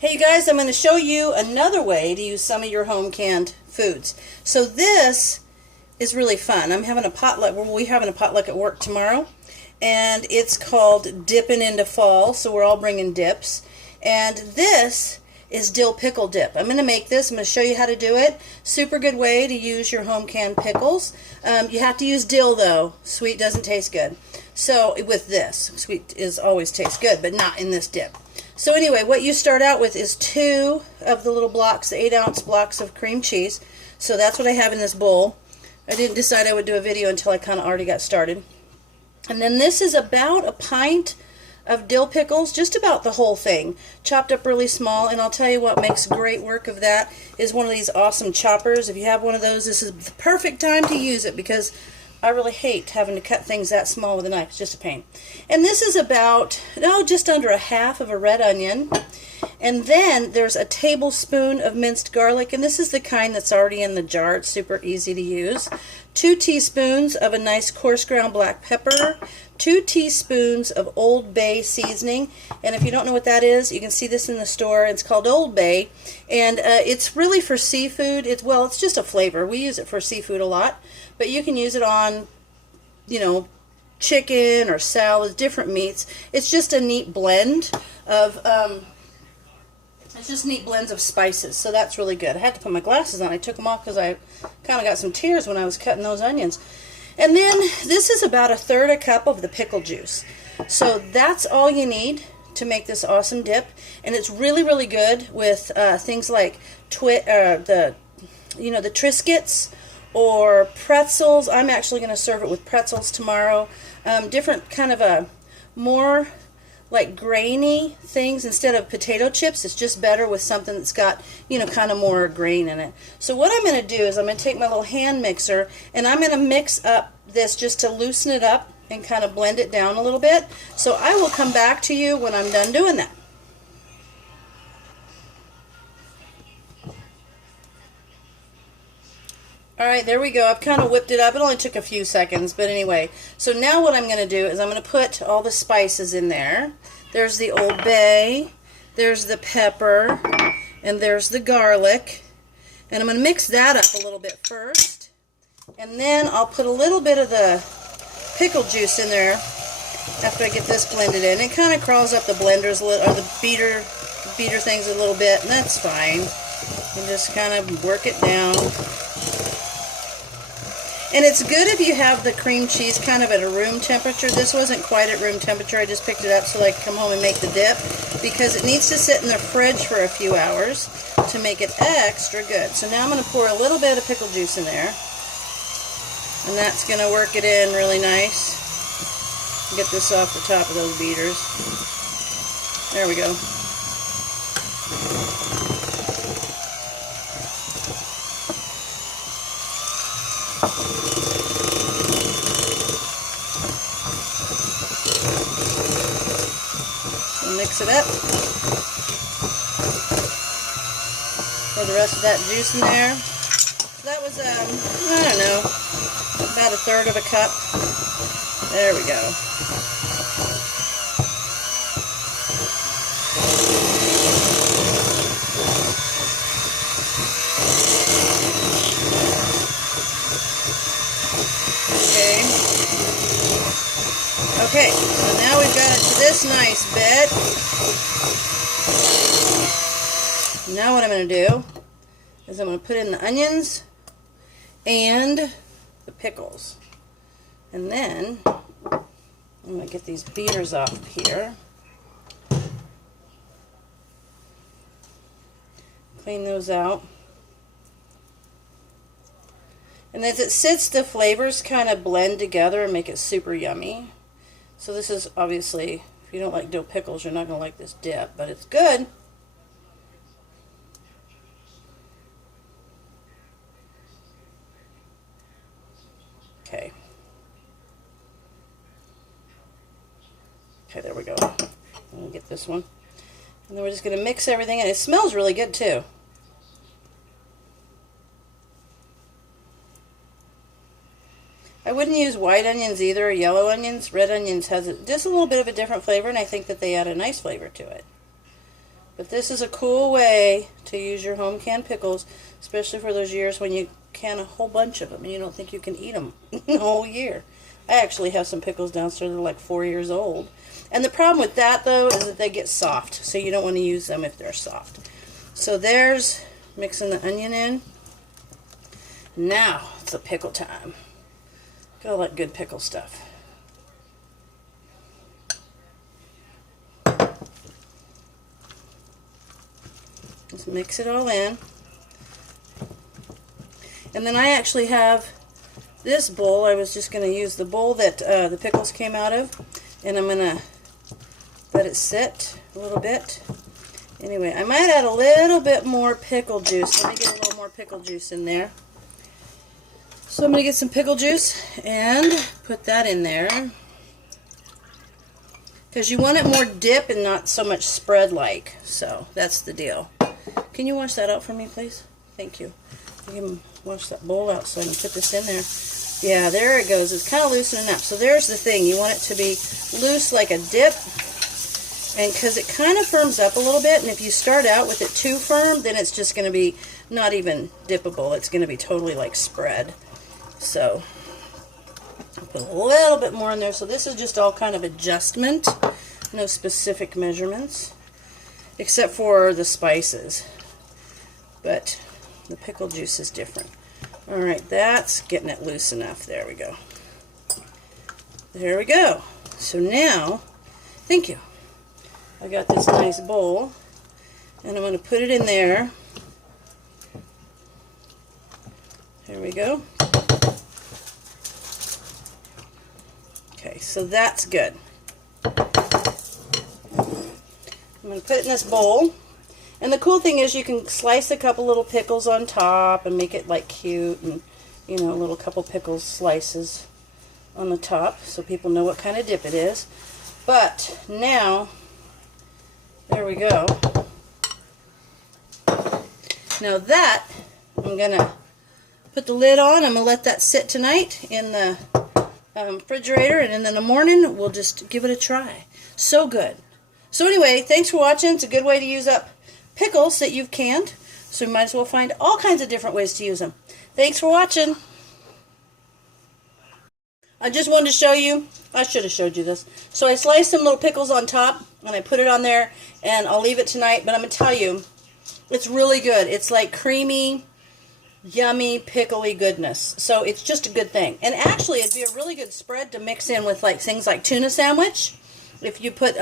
Hey you guys, I'm going to show you another way to use some of your home canned foods. So this is really fun. I'm having a potluck. We're having a potluck at work tomorrow, and it's called Dipping into Fall. So we're all bringing dips, and this is Dill Pickle Dip. I'm going to make this. I'm going to show you how to do it. Super good way to use your home canned pickles. You have to use dill though. Sweet doesn't taste good. So with this, sweet is always tastes good, but not in this dip. So anyway, what you start out with is 2 of the little blocks, the 8-ounce blocks of cream cheese. So that's what I have in this bowl. I didn't decide I would do a video until I kind of already got started. And then this is about a pint of dill pickles, just about the whole thing, chopped up really small. And I'll tell you what makes great work of that is one of these awesome choppers. If you have one of those, this is the perfect time to use it, because I really hate having to cut things that small with a knife. It's just a pain. And this is about, just under a half of a red onion. And then there's a tablespoon of minced garlic, and this is the kind that's already in the jar. It's super easy to use. 2 teaspoons of a nice coarse ground black pepper. 2 teaspoons of Old Bay seasoning. And if you don't know what that is, you can see this in the store. It's called Old Bay, and it's really for seafood. It's just a flavor. We use it for seafood a lot, but you can use it on, chicken or salad, different meats. It's just a neat blend of blends of spices, so that's really good. I had to put my glasses on. I took them off because I kind of got some tears when I was cutting those onions. And then this is about 1/3 cup of the pickle juice. So that's all you need to make this awesome dip, and it's really, really good with things like the Triscuits or pretzels. I'm actually going to serve it with pretzels tomorrow. Different kind of a more like grainy things instead of potato chips. It's just better with something that's got, kind of more grain in it. So what I'm going to do is I'm going to take my little hand mixer, and I'm going to mix up this just to loosen it up and kind of blend it down a little bit. So I will come back to you when I'm done doing that. Alright, there we go. I've kind of whipped it up. It only took a few seconds, but anyway. So now what I'm going to do is I'm going to put all the spices in there. There's the Old Bay, there's the pepper, and there's the garlic. And I'm going to mix that up a little bit first. And then I'll put a little bit of the pickle juice in there after I get this blended in. It kind of crawls up the blenders, or the beater things a little bit, and that's fine. And just kind of work it down. And it's good if you have the cream cheese kind of at a room temperature. This wasn't quite at room temperature. I just picked it up so I could come home and make the dip, because it needs to sit in the fridge for a few hours to make it extra good. So now I'm going to pour a little bit of pickle juice in there, and that's going to work it in really nice. Get this off the top of those beaters. There we go. Mix it up. Pour the rest of that juice in there. So that was, I don't know, about 1/3 of a cup. There we go. Okay, so now we've got it to this nice bed. Now what I'm going to do is I'm going to put in the onions and the pickles. And then I'm going to get these beaters off here. Clean those out. And as it sits, the flavors kind of blend together and make it super yummy. So this is obviously, if you don't like dill pickles, you're not going to like this dip, but it's good. Okay. Okay, there we go. I'll get this one. And then we're just going to mix everything, and it smells really good too. I wouldn't use white onions either, or yellow onions. Red onions has just a little bit of a different flavor, and I think that they add a nice flavor to it. But this is a cool way to use your home canned pickles, especially for those years when you can a whole bunch of them and you don't think you can eat them the whole year. I actually have some pickles downstairs that are like 4 years old. And the problem with that, though, is that they get soft, so you don't want to use them if they're soft. So there's mixing the onion in. Now it's the pickle time. Gotta like good pickle stuff. Just mix it all in. And then I actually have this bowl. I was just going to use the bowl that the pickles came out of, and I'm going to let it sit a little bit. Anyway, I might add a little bit more pickle juice. Let me get a little more pickle juice in there. So I'm going to get some pickle juice and put that in there, because you want it more dip and not so much spread-like. So that's the deal. Can you wash that out for me, please? Thank you. You can wash that bowl out so I can put this in there. Yeah, there it goes. It's kind of loosening up. So there's the thing. You want it to be loose like a dip, and because it kind of firms up a little bit, and if you start out with it too firm, then it's just going to be not even dippable. It's going to be totally like spread. So I'll put a little bit more in there. So this is just all kind of adjustment. No specific measurements, except for the spices. But the pickle juice is different. Alright, that's getting it loose enough. There we go. There we go. So now, thank you. I got this nice bowl, and I'm going to put it in there. There we go. Okay, so that's good. I'm going to put it in this bowl. And the cool thing is you can slice a couple little pickles on top and make it like cute, and you know, a little couple pickles slices on the top so people know what kind of dip it is. But now, there we go. Now that, I'm going to put the lid on. I'm going to let that sit tonight in the refrigerator, and then in the morning we'll just give it a try. So good. So anyway, thanks for watching. It's a good way to use up pickles that you've canned, so you might as well find all kinds of different ways to use them. Thanks for watching. I just wanted to show you, I should have showed you this. So I sliced some little pickles on top, and I put it on there, and I'll leave it tonight, but I'm going to tell you, it's really good. It's like creamy, yummy, pickly goodness. So it's just a good thing. And actually, it'd be a really good spread to mix in with like things like tuna sandwich. If you put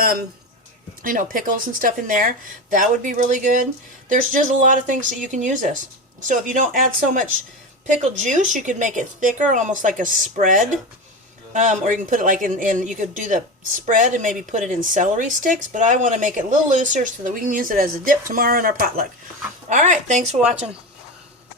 you know, pickles and stuff in there, that would be really good. There's just a lot of things that you can use this. So if you don't add so much pickle juice, you could make it thicker, almost like a spread. Or you can put it like you could do the spread and maybe put it in celery sticks, but I want to make it a little looser so that we can use it as a dip tomorrow in our potluck. Alright, thanks for watching.